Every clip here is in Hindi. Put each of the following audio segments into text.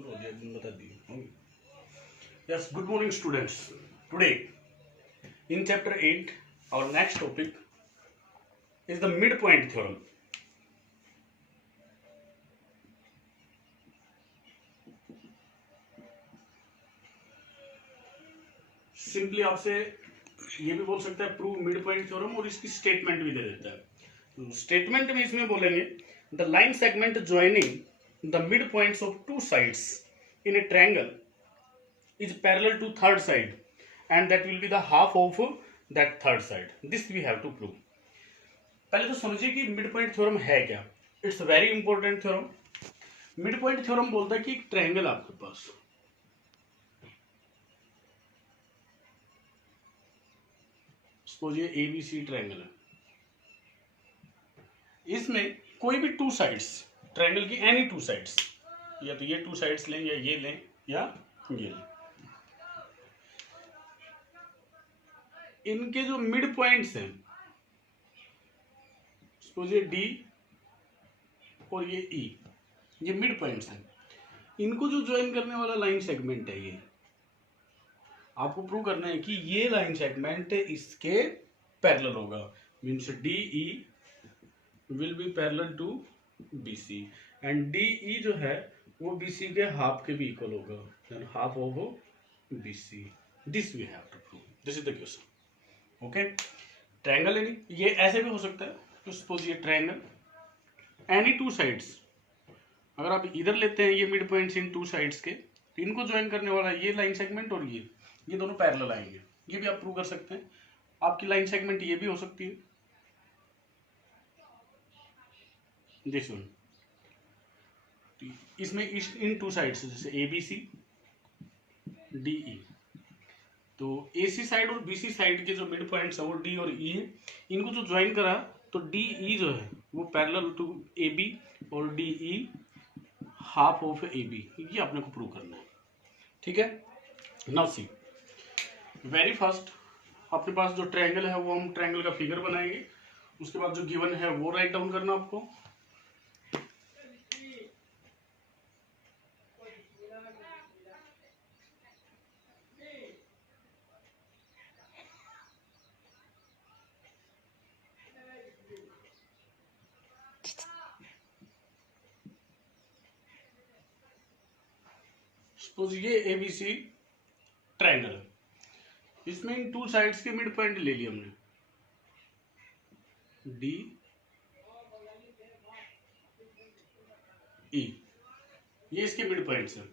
शुरू हो गया, दिन बता दिए। Yes, good morning students. Today in chapter 8 our next topic is the midpoint theorem. Simply आपसे ये भी बोल सकता है प्रूव मिड पॉइंट थ्योरम, और इसकी स्टेटमेंट भी दे देता है। स्टेटमेंट में इसमें बोलेंगे the line segment joining the mid points of to sides in a triangle is parallel to third side and that will be the half of that third side. This we have to prove. पहले तो समझिए कि मिड पॉइंट थ्योरम है क्या। It's very important theorem. Mid point theorem बोलता है कि एक ट्रायंगल आपके पास, सपोज ये एबीसी ट्रायंगल है, इसमें कोई भी टू साइड्स, ट्रायंगल की एनी टू साइड्स, या तो ये टू साइड्स लें या ये लें या ये लें, इनके जो मिड पॉइंट्स हैं, सपोज ये डी और ये ई, ये मिड पॉइंट्स हैं, इनको जो ज्वाइन करने वाला लाइन सेगमेंट है, ये आपको प्रूव करना है कि ये लाइन सेगमेंट इसके पैरेलल होगा। Means D E will be parallel to B C and D E जो है वो बी सी के हाफ के भी इक्वल होगा, then half of B C. This we have to prove, this is the question. Okay, triangle है नहीं, ये ऐसे भी हो सकता है। तो सपोज ये ट्रायंगल एनी टू साइड्स, अगर आप इधर लेते हैं ये mid points in two sides के, तो इनको ज्वाइन करने वाला ये लाइन सेगमेंट और ये दोनों पैरेलल आएंगे। ये भी आप प्रूव कर सकते हैं। आपकी लाइन सेगमेंट ये भी हो सकती है, दिस वन। इसमें इन टू साइड्स जैसे ए बी सी डी ई, तो ए सी साइड और बी सी साइड के जो मिड पॉइंट्स है वो डी और ई है, इनको जो ज्वाइन करा तो डी ई जो है वो पैरेलल टू ए बी और D E half of A B, ये आपने को प्रूव करना है। ठीक है, नाउ सी, वेरी फर्स्ट आपके पास जो ट्रायंगल है वो हम ट्रायंगल का फिगर बनाएंगे, उसके बाद जो गिवन है वो राइट डाउन करना आपको। सपोज ये एबीसी ट्रायंगल है, इसमें इन टू साइड्स के मिड पॉइंट ले लिया हमने, डी ई, ये इसके मिड पॉइंट्स हैं,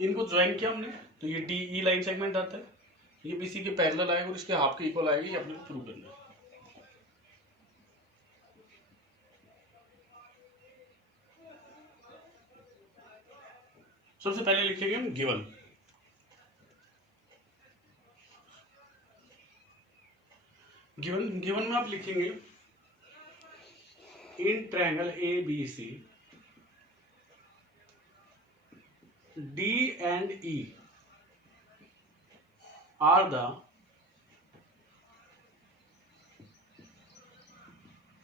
इनको ज्वाइन किया हमने, तो ये डी ई लाइन सेगमेंट आता है, ये बीसी के पैरेलल आएगा और इसके हाफ के इक्वल आएगी, ये अपने को प्रूव करना है। सबसे पहले लिखेंगे हम गिवन। गिवन में आप लिखेंगे in triangle A B C D and E are the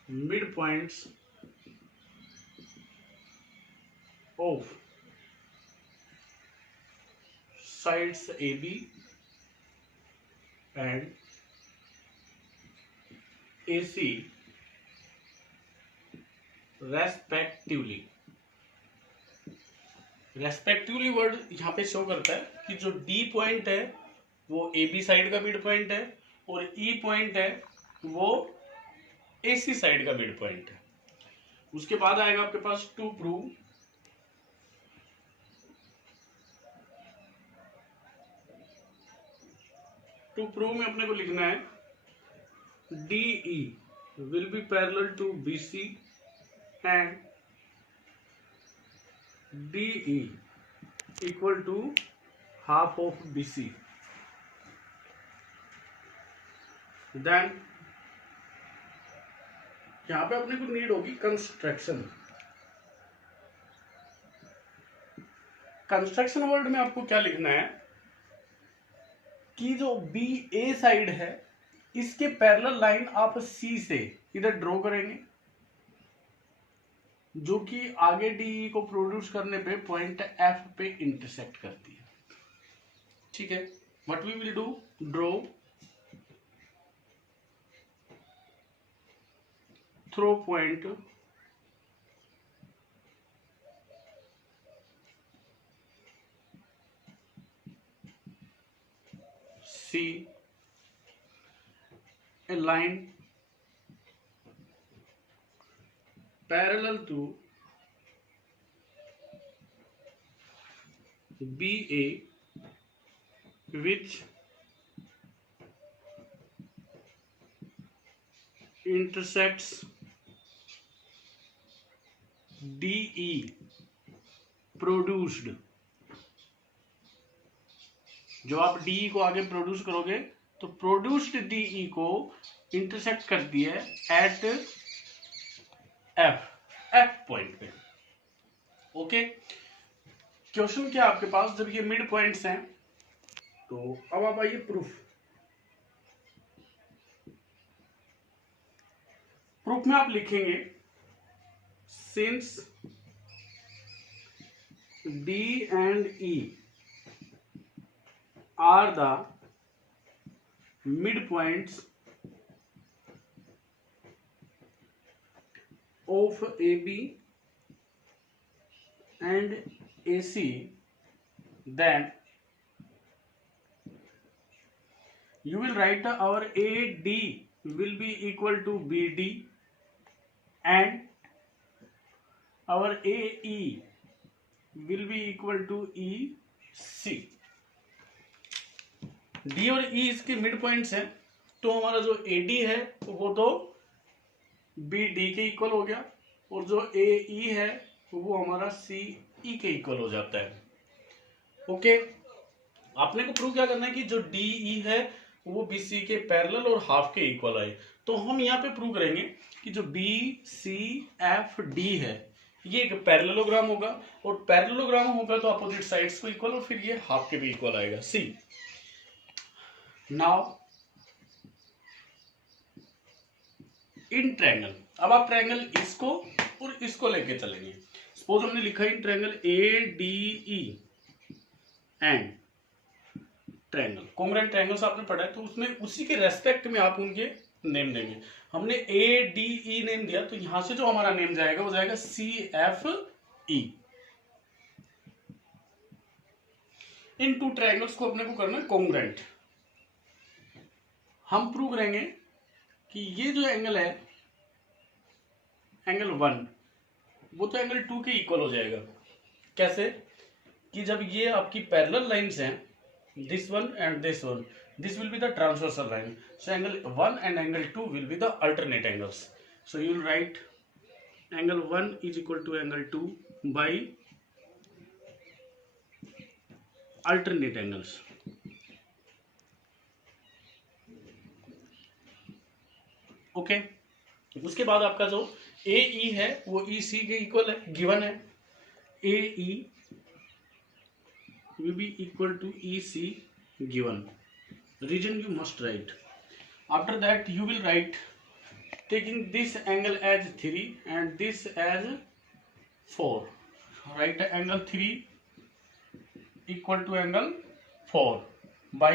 mid points of sides AB and AC respectively. Respectively word यहाँ पे शो करता है कि जो D पॉइंट है वो AB साइड का मिड पॉइंट है और E पॉइंट है वो AC साइड का मिड पॉइंट है। उसके बाद आएगा आपके पास टू प्रूव में अपने को लिखना है DE will be parallel to BC and DE equal to half of BC. Then यहां पे अपने को नीड होगी कंस्ट्रक्शन। कंस्ट्रक्शन वर्ड में आपको क्या लिखना है कि जो बी ए साइड है इसके पैरेलल लाइन आप सी से इधर ड्रॉ करेंगे, जो कि आगे डी को प्रोड्यूस करने पे पॉइंट एफ पे इंटरसेक्ट करती है। ठीक है, what we will do, draw through point C a line parallel to BA which intersects DE produced। जो आप DE को आगे प्रोड्यूस करोगे तो प्रोड्यूस्ड DE को इंटरसेक्ट करती है एट एफ पॉइंट पे। ओके, क्वेश्चन क्या आपके पास, जब ये मिड पॉइंट्स हैं तो अब आप आइए प्रूफ में आप लिखेंगे since D and E are the midpoints of AB and AC, then you will write our AD will be equal to BD and our AE will be equal to EC। D और E इसके मिड पॉइंट्स हैं, तो हमारा जो AD है वो तो BD के इक्वल हो गया और जो AE है वो हमारा CE के इक्वल हो जाता है। ओके, आपने को प्रूव क्या करना है कि जो DE है वो BC के पैरेलल और हाफ के इक्वल आए। तो हम यहाँ पे प्रूव करेंगे कि जो BCFD है ये एक पैरेललोग्राम होगा और पैरेललोग्राम होगा तो अपोजिट साइड्स को इक्वल और फिर ये हाफ के भी इक्वल आएगा। सी नाउ इन ट्रायंगल, अब आप ट्रायंगल इसको और इसको लेके चलेंगे। सपोज हमने लिखा इन triangle ADE and triangle, congruent triangles आपने पढ़ा है तो उसमें उसी के रेस्पेक्ट में आप उनके नेम देंगे। हमने ADE नेम दिया तो यहां से जो हमारा नेम जाएगा वो जाएगा CFE। इन टू ट्रायंगल्स को अपने को करना है कॉन्ग्रुएंट। हम प्रूव करेंगे कि ये जो एंगल है एंगल 1 वो तो एंगल 2 के इक्वल हो जाएगा। कैसे कि जब ये आपकी पैरेलल लाइंस हैं, this one and this one, this will be the transversal line, so angle 1 and angle 2 will be the alternate angles, so you will write angle 1 is equal to angle 2 by alternate angles। Okay, उसके बाद आपका जो AE है वो EC के इक्वल है, गिवन है AE will be equal to EC given, region you must write। After that you will write taking this angle as 3 and this as 4, write angle 3 equal to angle 4 by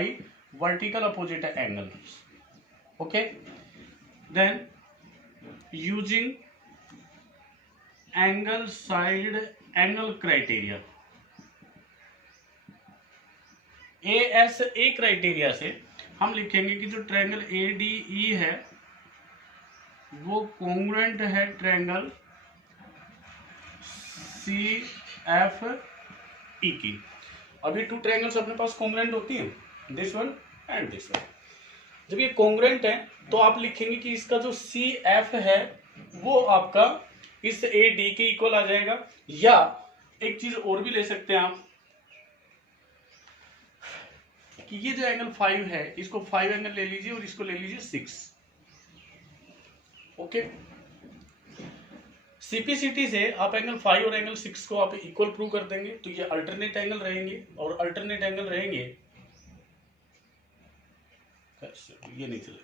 vertical opposite angles। okay, then using angle side angle criteria, ASA criteria से हम लिखेंगे कि जो ट्रायंगल ADE है वो कॉन्ग्रुएंट है ट्रायंगल CFE की। अब ये टू ट्रायंगल्स अपने पास कॉन्ग्रुएंट होती हैं, this one and this one. जब ये कॉन्ग्रुएंट है तो आप लिखेंगे कि इसका जो CF है वो आपका इस AD के इक्वल आ जाएगा, या एक चीज और भी ले सकते हैं आप कि ये जो एंगल 5 है इसको 5 एंगल ले लीजिए और इसको ले लीजिए 6। ओके, CPCT से आप एंगल 5 और एंगल 6 को आप इक्वल प्रूव कर देंगे तो ये अल्टरनेट एंगल रहेंगे, और अल्टरनेट एंगल रहेंगे ये नहीं चलेगा।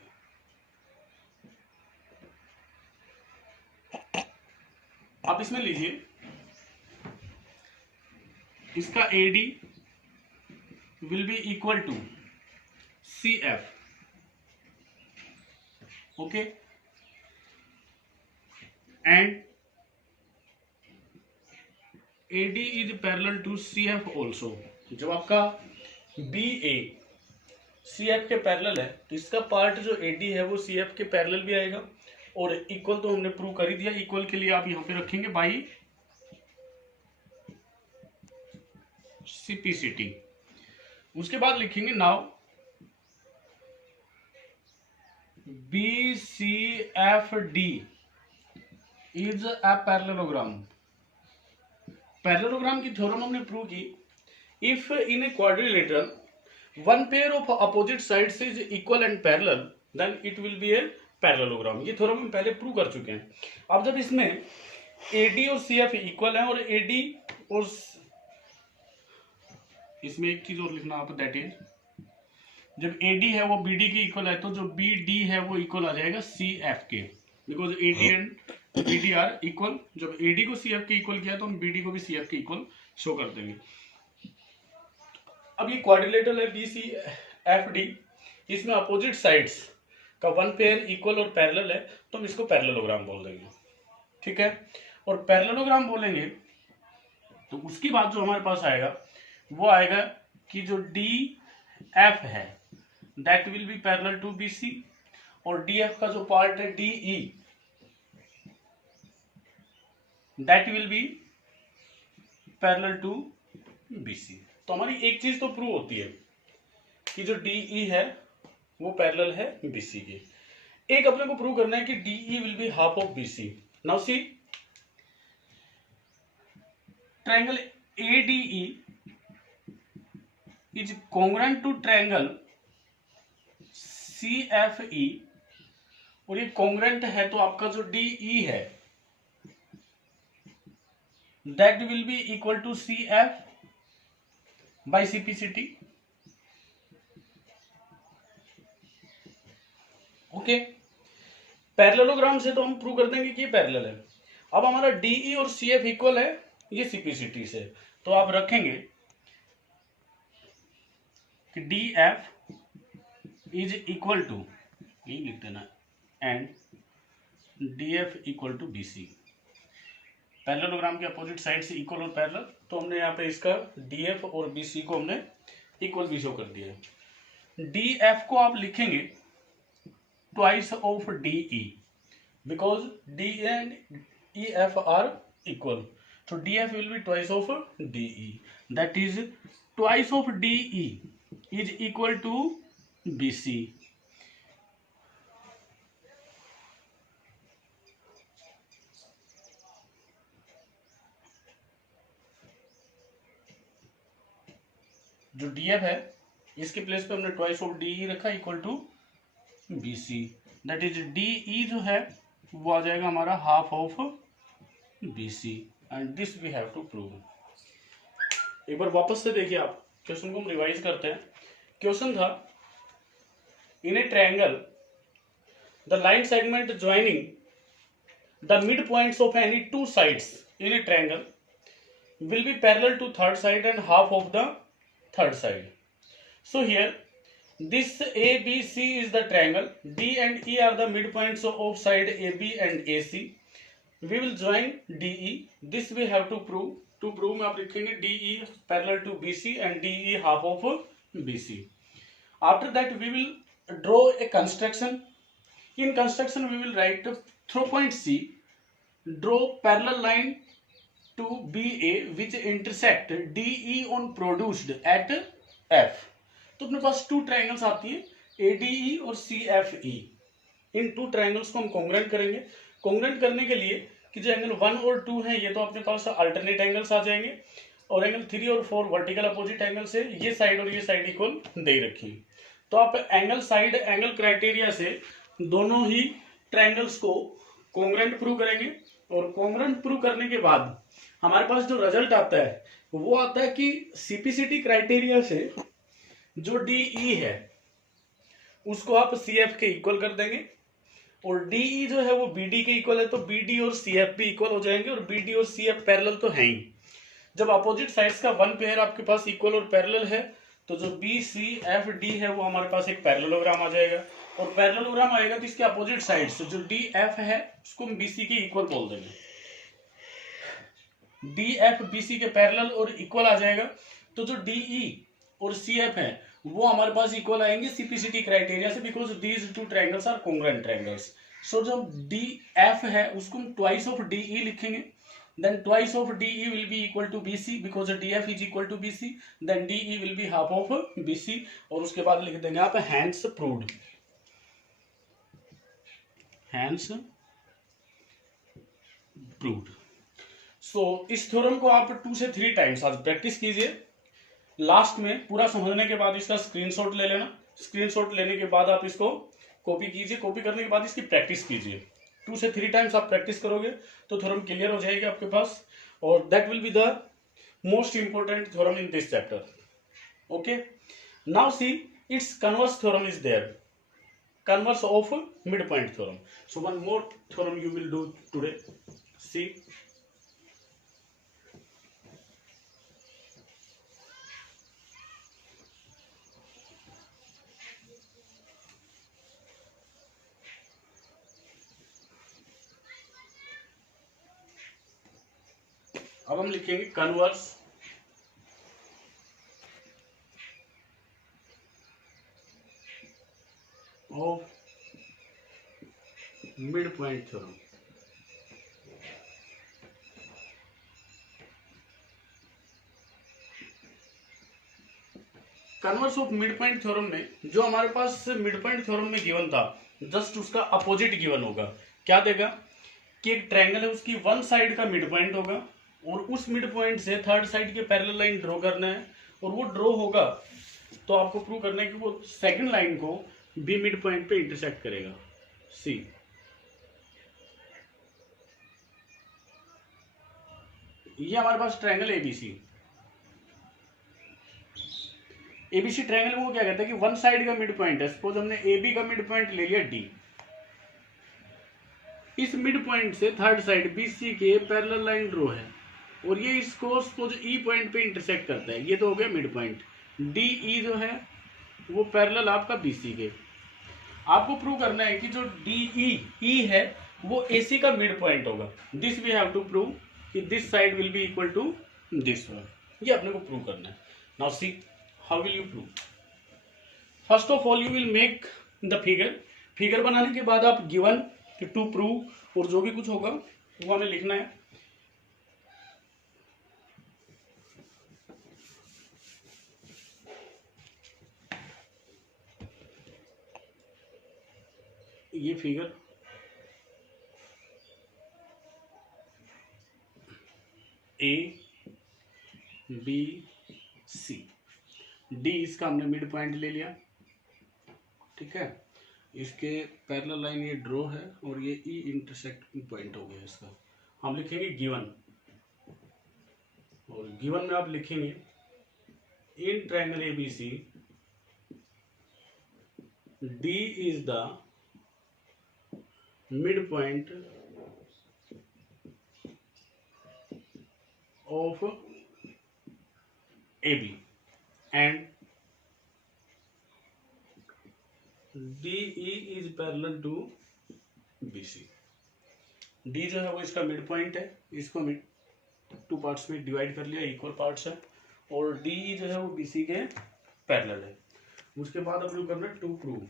आप इसमें लीजिए, इसका AD will be equal to CF, okay, and AD is parallel to CF also. जब आपका BA CF के पैरेलल है तो इसका पार्ट जो AD है वो CF के पैरेलल भी आएगा, और इक्वल तो हमने प्रूव कर ही दिया। इक्वल के लिए आप यहां पे रखेंगे बाई CPCT। उसके बाद लिखेंगे now BCFD is a parallelogram. Parallelogram की थ्योरम हमने प्रूव की, if in a quadrilateral one pair of opposite sides is equal and parallel then it will be a parallelogram. ये थ्योरम हम पहले प्रूव कर चुके हैं। अब जब इसमें AD और CF इक्वल है, और AD और इसमें एक चीज और लिखना आप, दैट इज जब AD है वो BD के इक्वल है, तो जो BD है वो इक्वल आ जाएगा CF के, because AD and BD are equal. जब AD को CF के इक्वल किया तो हम BD को भी CF के इक्वल शो कर देंगे। अब ये क्वाड्रिलेटरल है BCFD, इसमें अपोजिट साइड्स का वन पेयर इक्वल और पैरेलल है, तो हम इसको पैरेललोग्राम बोल देंगे, ठीक है। और पैरेललोग्राम बोलेंगे तो उसकी बात जो हमारे पास आएगा वो आएगा कि जो DF है that will be parallel to BC, और DF का जो पार्ट है DE that will be parallel to BC। तो हमारी एक चीज तो प्रूव होती है कि जो DE है वो पैरेलल है BC के। एक अपने को प्रूव करना है कि DE will be half of BC। Now see, triangle ADE is congruent to triangle CFE, और ये कॉन्ग्रुएंट है तो आपका जो DE है that will be equal to CF by CPCT, okay. Parallelogram से तो हम प्रूव कर देंगे कि ये पैरेलल है। अब हमारा DE और CF इक्वल है ये CPCT से, तो आप रखेंगे कि DF इज इक्वल टू, यही लिख देना, and DF equal to BC। Parallelogram के अपोजिट साइड से इक्वल और पैरेलल, तो हमने यहाँ पे इसका DF और BC को हमने इक्वल भी शो कर दिया है। DF को आप लिखेंगे twice of DE, because DE and EF are equal, so DF will be twice of DE, that is twice of DE is equal to BC। जो DF है इसके प्लेस पे हमने ट्वाइस ऑफ DE रखा equal to BC, that is DE जो है वो आ जाएगा हमारा half of BC, and this we have to prove. एक बार वापस से देखिए आप क्वेश्चन को हम रिवाइज करते हैं। क्वेश्चन था, in a triangle the line segment joining the mid points of any two sides in a triangle will be parallel to third side and half of the third side. So here this ABC is the triangle, D and E are the midpoints of side AB and AC. We will join DE. This we have to prove. To prove में आप लिखेंगे DE parallel to BC and DE half of BC. After that we will draw a construction. In construction we will write through point C, draw parallel line to BA which intersect DE on produced at F. तो अपने पास टू ट्रायंगल्स आती है ADE और CFE। इन टू ट्रायंगल्स को हम कॉन्ग्रुएंट करेंगे। कॉन्ग्रुएंट करने के लिए कि जो एंगल 1 और 2 है ये तो अपने पास अल्टरनेट एंगल्स आ जाएंगे, और एंगल 3 और 4 वर्टिकल अपोजिट एंगल से ये साइड और ये साइड इक्वल दे रखी है। तो आप एंगल साइड एंगल क्राइटेरिया से दोनों ही ट्रायंगल्स को कॉन्ग्रुएंट प्रूव करेंगे, और कॉन्ग्रुएंट प्रूव करने के बाद हमारे पास जो रिजल्ट आता है वो आता है कि CPCT क्राइटेरिया से जो DE है उसको आप CF के इक्वल कर देंगे, और DE जो है वो BD के इक्वल है, तो BD और CF भी इक्वल हो जाएंगे, और BD और CF पैरेलल तो है ही। जब अपोजिट साइड्स का वन पेयर आपके पास इक्वल और पैरेलल है, तो जो BCFD है वो हमारे पास एक पैरेललोग्राम आ जाएगा, और पैरेललोग्राम आएगा तो इसके अपोजिट साइड्स जो DF है उसको हम BC के इक्वल बोल देंगे। DF BC के पैरेलल और इक्वल आ जाएगा, तो जो DE और CF है वो हमारे पास इक्वल आएंगे CPCT क्राइटेरिया से, because these two triangles are congruent triangles. So जो DF है उसको हम ट्वाइस ऑफ DE लिखेंगे, then twice of DE will be equal to BC because DF is equal to BC, then DE will be half of BC, और उसके बाद लिख देंगे आप hence proved, hence proved। सो इस थ्योरम को आप 2 से 3 टाइम्स आज प्रैक्टिस कीजिए। लास्ट में पूरा समझने के बाद इसका स्क्रीनशॉट ले लेना, स्क्रीनशॉट लेने के बाद आप इसको कॉपी कीजिए, कॉपी करने के बाद इसकी प्रैक्टिस कीजिए। 2 से 3 टाइम्स आप प्रैक्टिस करोगे तो थ्योरम क्लियर हो जाएगी आपके पास, और that will be the most important theorem in this chapter. Okay, now see it's converse theorem is there, converse of mid point theorem. So one more theorem you will do today, see. अब हम लिखेंगे converse of mid point theorem. Converse of mid point theorem में जो हमारे पास मिड पॉइंट थ्योरम में गिवन था, जस्ट उसका अपोजिट गिवन होगा। क्या देगा कि एक ट्रायंगल है, उसकी वन साइड का मिड पॉइंट होगा, और उस मिड पॉइंट से थर्ड साइड के पैरेलल लाइन ड्रॉ करना है, और वो ड्रॉ होगा तो आपको प्रूव करना है कि वो सेकंड लाइन को बी मिड पॉइंट पे इंटरसेक्ट करेगा, सी। ये हमारे पास ट्रायंगल एबीसी, एबीसी ट्रायंगल में वो क्या कहता है कि वन साइड का मिड पॉइंट है, सपोज हमने AB का मिड पॉइंट ले लिया D, इस मिड पॉइंट से थर्ड साइड BC के पैरेलल लाइन ड्रॉ है, और ये इसको सपोज E पॉइंट पे इंटरसेक्ट करता है, ये तो हो गया मिड पॉइंट। DE जो है वो पैरेलल आपका BC के। आपको प्रूव करना है कि जो DE है वो AC का मिड पॉइंट होगा। This we have to prove कि this side will be equal to this one, ये अपने को प्रूव करना है। Now see how will you prove. First of all you will make the figure, figure बनाने के बाद आप गिवन टू प्रूव, और जो भी कुछ होगा वो हमें लिखना है। ये फिगर ABC, D इसका हमने मिड पॉइंट ले लिया, ठीक है। इसके पैरेलल लाइन ये ड्रॉ है, और ये E इंटरसेक्ट पॉइंट हो गया इसका। हम लिखेंगे गिवन, और गिवन में आप लिखेंगे in triangle ABC D is the mid point of AB and DE is parallel to BC। D जो है वो इसका मिड पॉइंट है, इसको टू पार्ट्स में डिवाइड कर लिया, इक्वल पार्ट्स है, और DE जो है वो BC के पैरेलल है। उसके बाद अपने करना है टू प्रूव।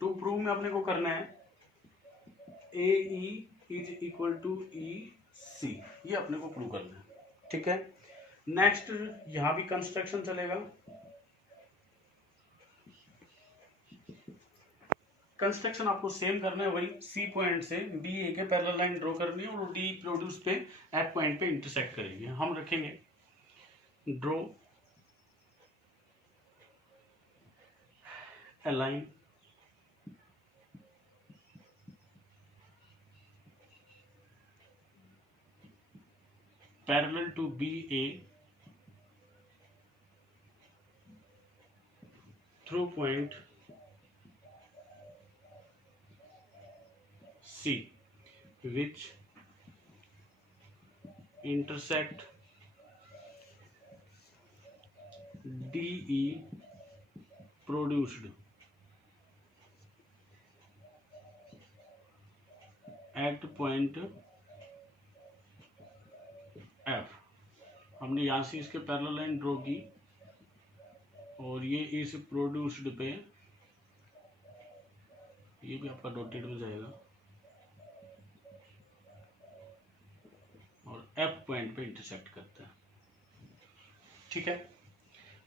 टू प्रूव में अपने को करना है AE is equal to EC, ये अपने को प्रूव करना है, ठीक है। नेक्स्ट यहां भी कंस्ट्रक्शन चलेगा। कंस्ट्रक्शन आपको सेम करना है, वही C पॉइंट से BA के पैरेलल लाइन ड्रॉ करनी है, और D प्रोड्यूस पे F पॉइंट पे इंटरसेक्ट करेंगे। हम रखेंगे draw a line parallel to BA point C which intersect DE produced at point F। हमने यहाँ से इसके पैरेलल लाइन ड्रॉ की और ये इस प्रोड्यूस्ड पे, ये भी आपका डॉटेड में जाएगा और F पॉइंट पे इंटरसेक्ट करता है। ठीक है,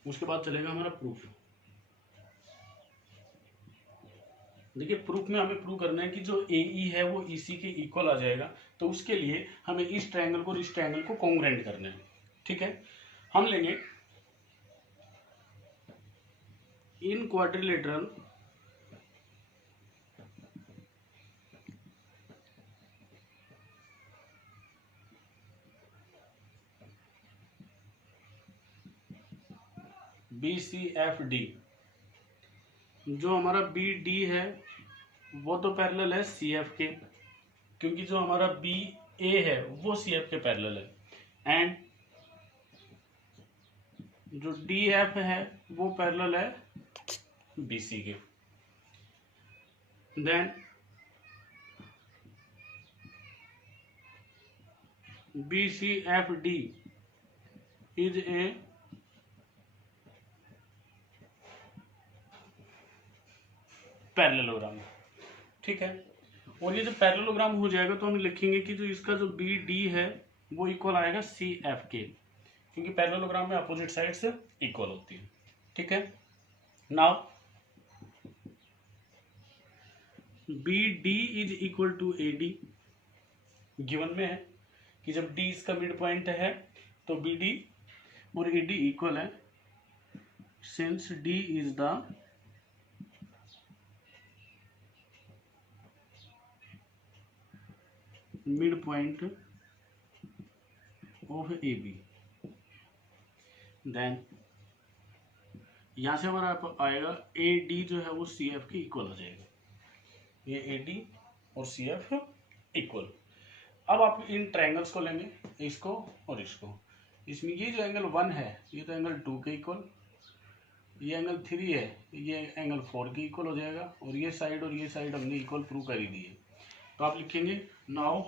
उसके बाद चलेगा हमारा प्रूफ। देखिए प्रूफ में हमें प्रूव करना है कि जो AE है वो EC के इक्वल आ जाएगा, तो उसके लिए हमें इस ट्रायंगल को और इस ट्रायंगल को कॉन्ग्रुएंट करना है। ठीक है, हम लेंगे इन क्वाड्रिलेटरल BCFD। जो हमारा BD है वो तो पैरेलल है CF के, क्योंकि जो हमारा BA है वो CF के पैरेलल है, एंड जो DF है वो पैरेलल है BC के। Then BCFD is a parallelogram. ठीक है, और ये जब पैरेललोग्राम हो जाएगा तो हम लिखेंगे कि जो इसका जो BD है वो इक्वल आएगा CF के, क्योंकि पैरेललोग्राम में अपोजिट साइड्स इक्वल होती है। ठीक है, now BD is equal to AD। Given में है कि जब D इसका मिड पॉइंट है तो BD और AD इक्वल है, since D is the mid point of AB। Then यहां से हमारा आएगा AD जो है वो CF के इक्वल आ जाएगा, ये AD और CF इक्वल। अब आप इन ट्रायंगल्स को लेंगे, इसको और इसको। इसमें ये जो एंगल 1 है ये तो एंगल 2 के इक्वल, ये एंगल 3 है ये एंगल 4 के इक्वल हो जाएगा, और ये साइड हमने इक्वल प्रूव कर ही दी है। तो आप लिखेंगे now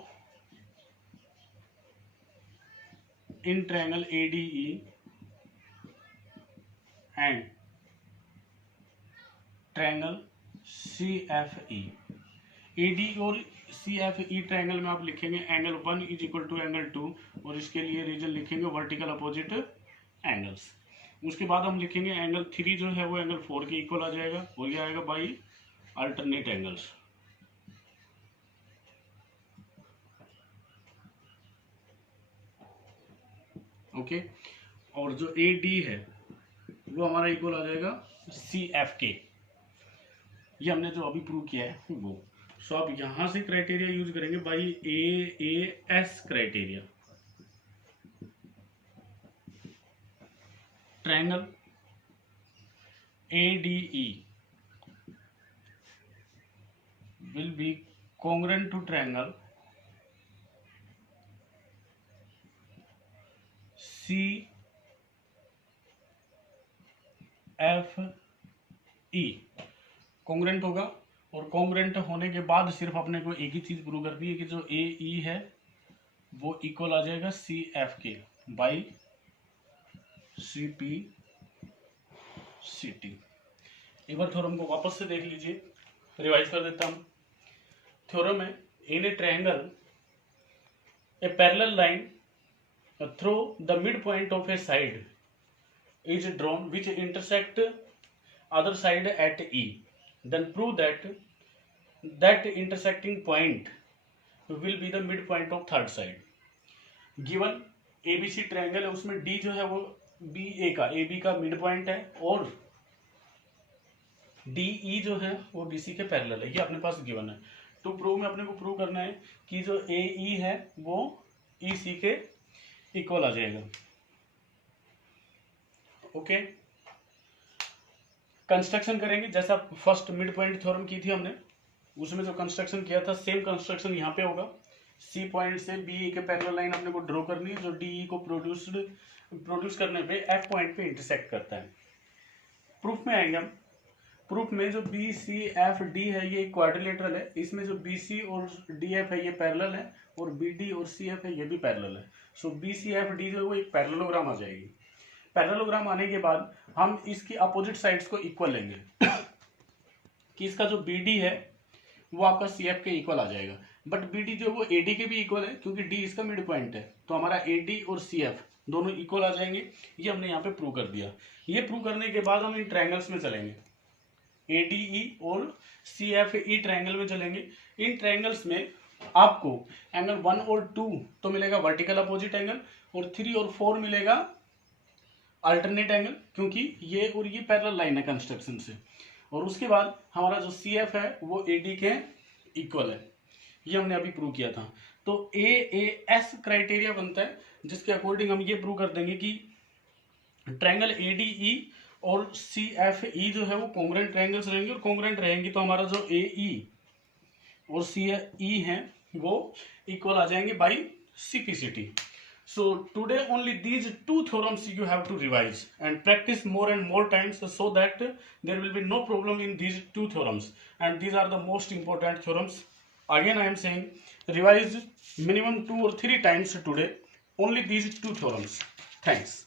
in triangle ADE and triangle CFE। AD और CFE ट्रायंगल में आप लिखेंगे angle 1 is equal to angle 2, और इसके लिए रीजन लिखेंगे वर्टिकल अपोजिट एंगल्स। उसके बाद हम लिखेंगे एंगल 3 जो है वो एंगल 4 के इक्वल आ जाएगा, और ये आएगा बाई अल्टरनेट एंगल्स। ओके, और जो AD है वो हमारा इक्वल आ जाएगा CF के। ये हमने जो अभी प्रूव किया है वो। सो आप यहां से क्राइटेरिया यूज करेंगे by AAS criteria. Triangle ADE will be congruent to triangle CFE। Congruent होगा, और कॉन्ग्रुएंट होने के बाद सिर्फ अपने को एक ही चीज प्रूव करनी है कि जो AE है वो इक्वल आ जाएगा CF के बाई CPCT। एक बार थ्योरम को वापस से देख लीजिए, रिवाइज कर देता हूं। थ्योरम है in a triangle a parallel line through the midpoint of a side is drawn which intersect other side at E, then prove that intersecting point will be the midpoint of third side। given ABC triangle है उसमें D जो है वो BA का AB का मिड पॉइंट है, और DE जो है वो BC के पैरेलल है, ये अपने पास गिवन है। टू प्रूव में अपने को प्रूव करना है कि जो AE है वो EC के इक्वल आ जाएगा। ओके, कंस्ट्रक्शन करेंगे जैसा फर्स्ट मिड पॉइंट थ्योरम की थी हमने, उसमें जो कंस्ट्रक्शन किया था सेम कंस्ट्रक्शन यहाँ पे होगा। सी पॉइंट से बी के पैरेलल लाइन अपने को ड्रॉ करनी है जो डी को प्रोड्यूस करने पे एफ पॉइंट पे इंटरसेक्ट करता है। प्रूफ में आएंगे हम। प्रूफ में जो बी सी एफ डी है ये क्वाड्रिलेटरल है, इसमें जो बी सी और डी एफ है ये पैरेलल है, और बी डी और सी एफ है ये भी पैरेलल है। सो बी सी एफ डी जो है वो एक पैरेललोग्राम आ जाएगी। पैरेललोग्राम आने के बाद हम इसकी अपोजिट साइड्स को इक्वल लेंगे कि इसका जो बी डी है वो आपका सी एफ के इक्वल आ जाएगा, बट बी डी जो है वो ए डी के भी इक्वल है क्योंकि डी इसका मिड पॉइंट है, तो हमारा ए डी और सी एफ दोनों इक्वल आ जाएंगे। ये हमने यहाँ पे प्रूव कर दिया। ये प्रूव करने के बाद हम इन ट्रायंगल्स में चलेंगे, ए डी ई और सी एफ ई ट्रायंगल में चलेंगे। इन ट्रायंगल्स में आपको एंगल 1 और 2 तो मिलेगा वर्टिकल अपोजिट एंगल, और 3 और 4 मिलेगा अल्टरनेट एंगल, क्योंकि ये और ये पैरेलल लाइन है कंस्ट्रक्शन से। और उसके बाद हमारा जो सी एफ है वो ए डी के इक्वल है, ये हमने अभी प्रूव किया था। तो ए एस क्राइटेरिया बनता है जिसके अकॉर्डिंग हम ये प्रूव कर देंगे कि ट्रायंगल ए डी ई और सी एफ ई जो है वो कॉन्ग्रुएंट ट्रायंगल्स रहेंगे, और कॉन्ग्रुएंट रहेंगी तो हमारा जो ए ई और सी ई है वो इक्वल आ जाएंगे by CPCT. So today only these two theorems you have to revise and practice more and more times so that there will be no problem in these two theorems, and these are the most important theorems. Again I am saying revise minimum 2 or 3 times today only these two theorems. Thanks.